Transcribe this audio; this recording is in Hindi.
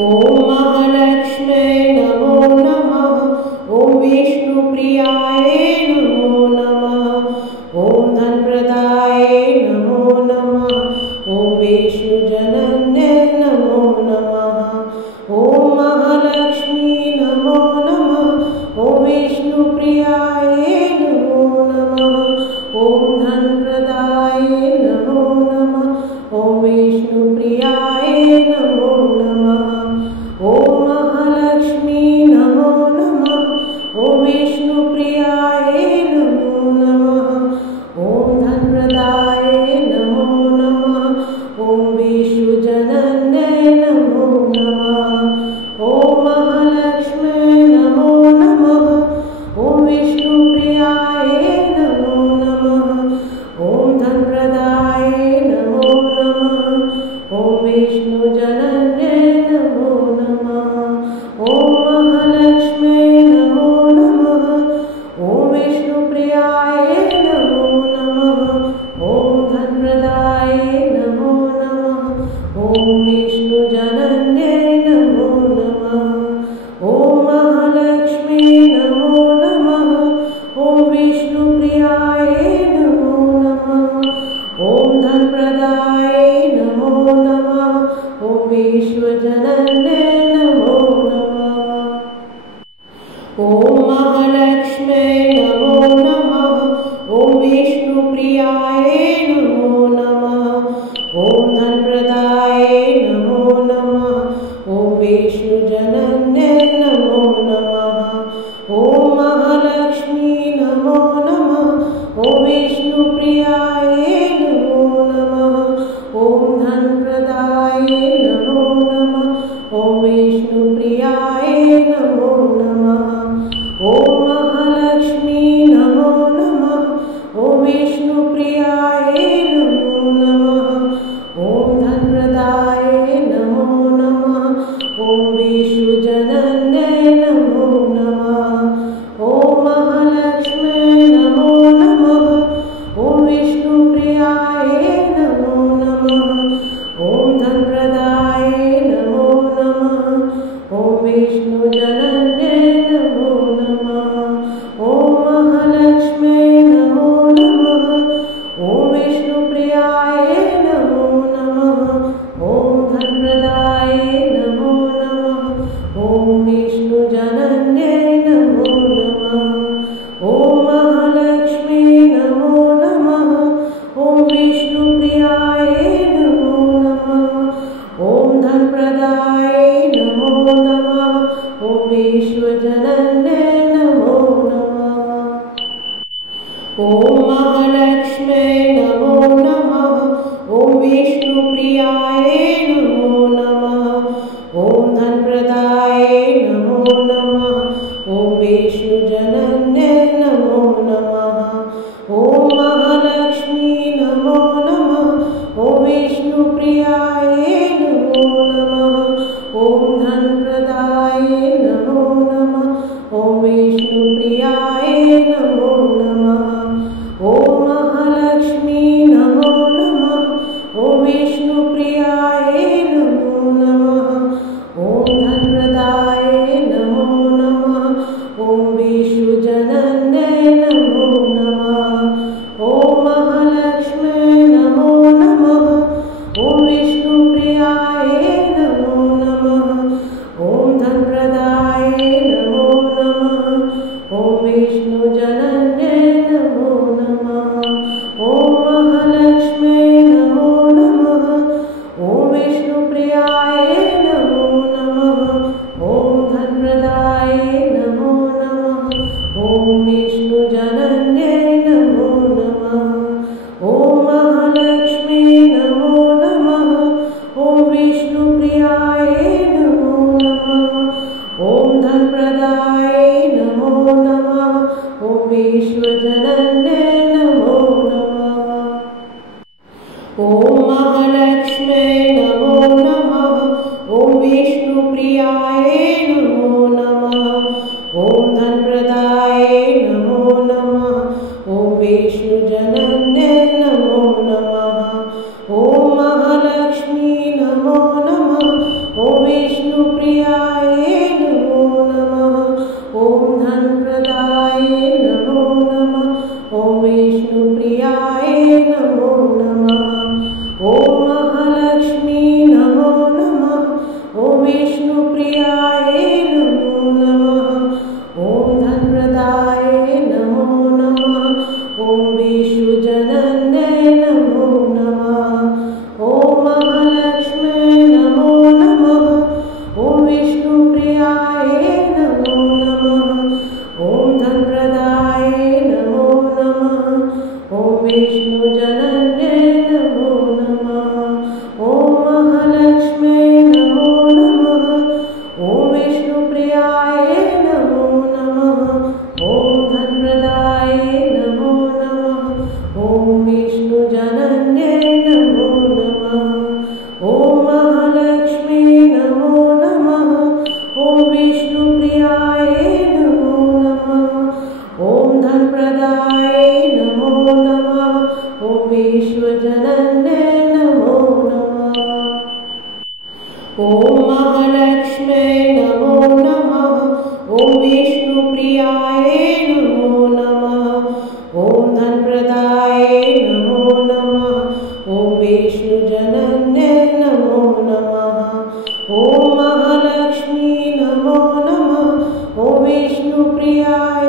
ओम महालक्ष्म्यै नमो नमः। ओम विष्णुप्रियाय नमो नमः। ओम धनप्रदाय नमो नमः। ओम विष्णुजनन्यै नमो नमः। ओम महालक्ष्मी नमो नमः। ओम विष्णुप्रियाय नमो नमः। ओम धनप्रदाय नमो नमः। ओम विष्णुप्रियाय नमो नमः। ओम महालक्ष्मी नमो नमः। ओम विष्णुप्रियाय नमो नमः। ओम धनप्रदाय नमो नमः। ओम विष्णुजनन्यै नमो नमः। ओम महालक्ष्मी नमो नमः। ओम विष्णुप्रियाय नमो नमः। ओम धनप्रदाय नमो नमः। ओम विष्णुजनन्यै नमो नमः। ओम महालक्ष्मी नमो नमः। ओम विष्णुप्रियाय नमो नमः। ओम धनप्रदाय नमो नमः। ओम विष्णुजनन्यै नमो नमः। ओम महालक्ष्मी नमो नमः। ओम विष्णुप्रियाय नमो नमः। ओम धनप्रदाय नमो नमः। ओम विष्णुजनन्यै नमो नमः। ओम महालक्ष्मी नमो नमः। ओम विष्णुप्रियाय नमो नमः। ओम धनप्रदाय नमो नमः। ओम विष्णुजनन्यै नमो नमः। ओम महालक्ष्मी नमो नमः। ओम विष्णुप्रियाय नमो नमः। ओम धनप्रदाय नमो नमः। ओम विष्णुप्रियाय नमो नमः। ओम महालक्ष्मी नमो नमः। ओम विष्णुप्रियाय नमो नमः। ओम धनप्रदाय नमो नमः। ओम विष्णुजनन्यै नमो नमः। ओम महालक्ष्मी नमो नमः। ओम विष्णुप्रियाय नमो नमः। ओम धनप्रदाय नमो नमः। ओम विष्णुजनन्यै नमो नमः। ओम महालक्ष्मी नमो नमः। ओम विष्णुप्रियाय नमो नमः। ओम धनप्रदाय नमो नमः। ओम विष्णुजनन्यै नमो नमः। ओम महालक्ष्मी नमो नमः। ओम विष्णुप्रियाय नमो नमः। ओम धनप्रदाय नमो नमः। ओम विष्णुजनन्यै नमो नमः। ओम महालक्ष्मी नमो नमः। ओम विष्णुप्रियाय नमो नमः। ओम धनप्रदाय नमो नमः। ओम विष्णुजनन्यै नमो नमः। ओम महालक्ष्मी नमो नमः। ओम विष्णुप्रियाय नमो नमः। ओम धनप्रदाय नमो नमः। ओम विष्णुप्रियाय नमो नमः। ओम महालक्ष्मी नमो नमः। ओम विष्णुप्रियाय नमो नमः। ओम धनप्रदाय नमो नमः। ओम विष्णुजनन्यै नमो नमः। ओम महालक्ष्मी नमो नमः। ओम विष्णुप्रियाय नमो नमः। ओम धनप्रदाय नमो नमः। ओम विष्णुजनन्यै नमो नमः। ओम महालक्ष्मी नमो नमः। ओम विष्णुप्रियाय नमो नमः। ओम धनप्रदाय नमो नमः। ओम विष्णुजनन्यै नमो नमः। ओम महालक्ष्मी नमो नमः। ओम विष्णुप्रियाय नमो नमः। ओम धनप्रदाय नमो नमः। ओम विष्णुजनन्यै नमो नमः। ओम महालक्ष्मी नमो नमः। ओम विष्णुप्रियाय नमो नमः। ओम धनप्रदाय नमो नमः। ओम विष्णुजनन्यै नमो नमः। ओम महालक्ष्मी नमो नमः। ओम विष्णु ॐ महालक्ष्म्यै नमो नमः। ॐ विष्णुप्रियायै नमो नमः। ॐ धनप्रदायै नमो नमः। ॐ विष्णुजनन्यै नमो नमः। ॐ महालक्ष्मी नमो नमः। ॐ विष्णुप्रियायै